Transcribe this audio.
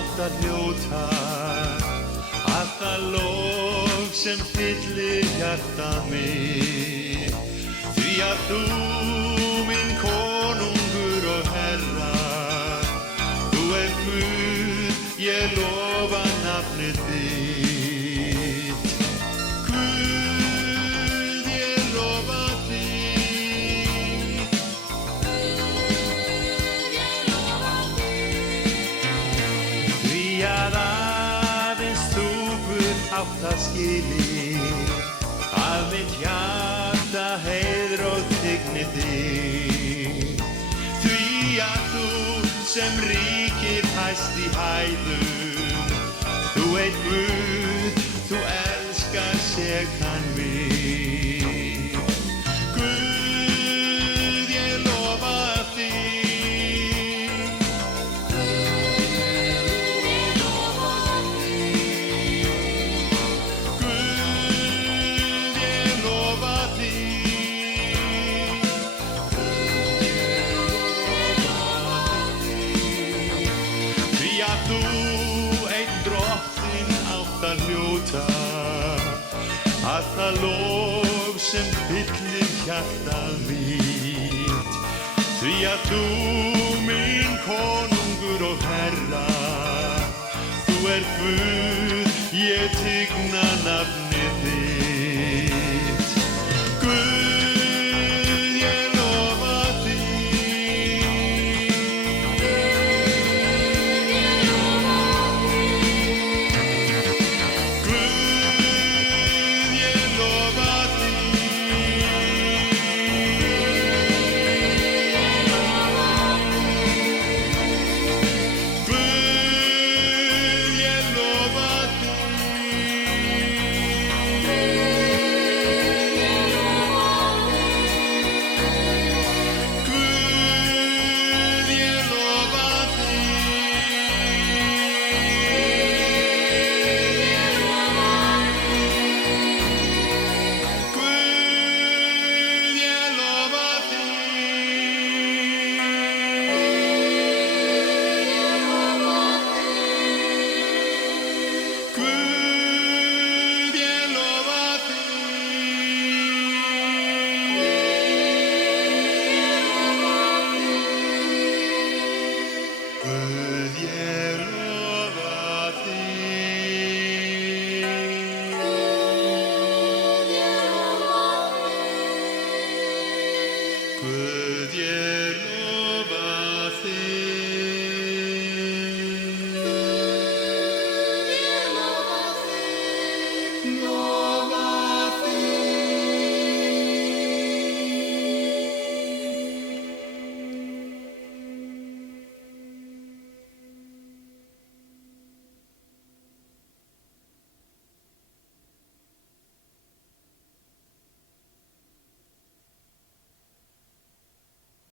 átt að hljóta allt það lof sem fyllir hjarta mitt því að þú minn konungur og herra þú Guð, ég lofa nafnið þitt Guð, ég lofa þig því að aðeins þú Guð átt að skilið að mitt hjarta heiðr og tigni þig því að þú sem ríkir hæst í hæðum þú Guð, þú elskar sekan mig Guð, ég lofa þig Guð, ég lofa þig því að þú einn drottinn átt að hljóta að það lof sem fyllir hjarta mitt því að þú minn konungur og herra þú Guð, ég tigna nafn